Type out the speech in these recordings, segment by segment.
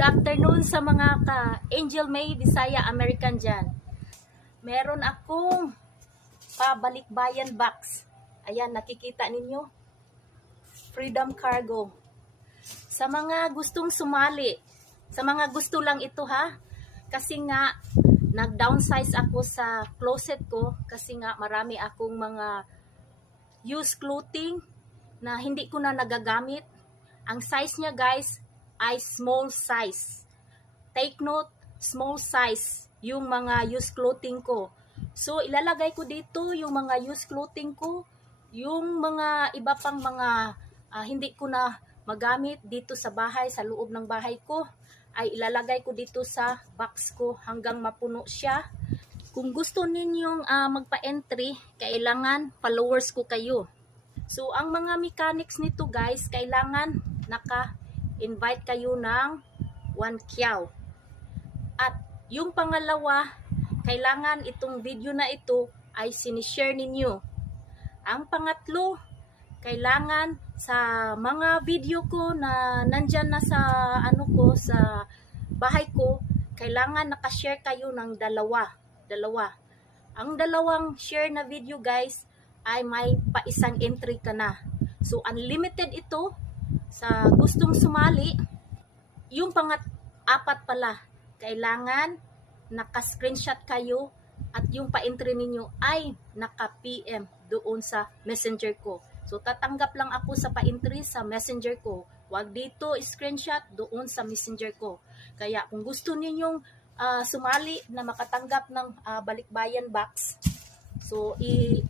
Good afternoon sa mga ka-Angel May, Bisaya, American dyan. Meron akong pabalikbayan box. Ayan, nakikita ninyo. Freedom Cargo. Sa mga gustong sumali, sa mga gusto lang ito ha. Kasi nga, nag-downsize ako sa closet ko. Kasi nga, marami akong mga used clothing na hindi ko na nagagamit. Ang size niya guys, ay small size. Take note, small size yung mga used clothing ko. So, ilalagay ko dito yung mga used clothing ko, yung mga iba pang mga hindi ko na magamit dito sa bahay, sa loob ng bahay ko, ay ilalagay ko dito sa box ko hanggang mapuno siya. Kung gusto ninyong magpa-entry, kailangan followers ko kayo. So, ang mga mechanics nito guys, kailangan naka-invite kayo ng 1 kyaw. At yung pangalawa, kailangan itong video na ito ay sinishare ninyo. Ang pangatlo, kailangan sa mga video ko na nandyan na sa sa bahay ko, kailangan nakashare kayo ng dalawa. Ang dalawang share na video guys ay may pa-isang entry ka na. So unlimited ito sa gustong sumali. Yung apat pala, kailangan naka-screenshot kayo at yung pa-entry ninyo ay naka-PM doon sa messenger ko. So tatanggap lang ako sa pa-entry sa messenger ko. Huwag dito screenshot doon sa messenger ko. Kaya kung gusto ninyong sumali na makatanggap ng balikbayan box, so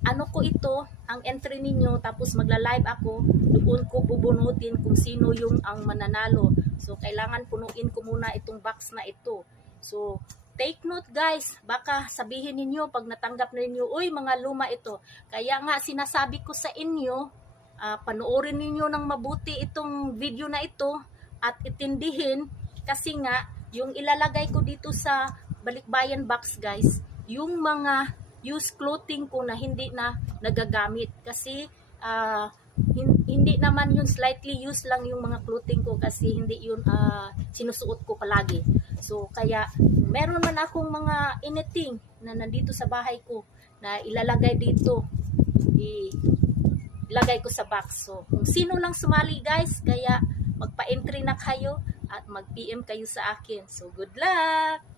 ano ko ito, ang entry ninyo, tapos magla-live ako, doon ko bubunutin kung sino yung ang mananalo. So kailangan punuin ko muna itong box na ito. So take note guys, baka sabihin ninyo pag natanggap na ninyo, uy mga luma ito. Kaya nga sinasabi ko sa inyo, panoorin ninyo ng mabuti itong video na ito at itindihin, kasi nga yung ilalagay ko dito sa balikbayan box guys, yung mga used clothing ko na hindi na nagagamit. Kasi hindi naman yun, slightly used lang yung mga clothing ko kasi hindi yun sinusuot ko palagi. So kaya meron man akong mga anything na nandito sa bahay ko na ilalagay dito, ilagay ko sa box. So kung sino lang sumali guys, kaya magpa-entry na kayo at mag-PM kayo sa akin. So good luck!